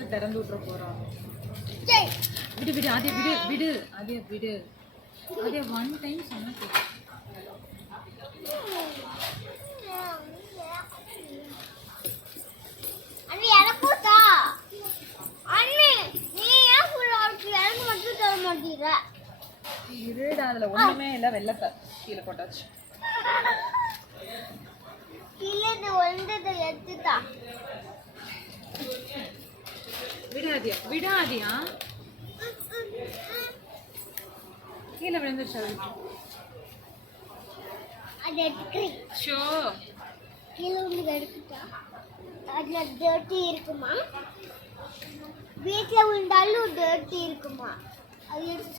வெளில திறந்து விட்டுற போறோம். விடு விடு அதே விடு விடு அதே விடு அதே ஒன் டைம் சொன்னா போதும். இருடா அதுல ஒண்ணுமே இல்ல வெள்ளத்தை கீழே போட்டாச்சு. விடாதியா விடாதியா கீழே விழுந்துருச்சா ஷோ கீழே வந்து எடுத்துட்டா அதுல டர்ட்டி இருக்குமா? வீட்டுல விழுந்தாலும் டர்ட்டி இருக்குமா? அது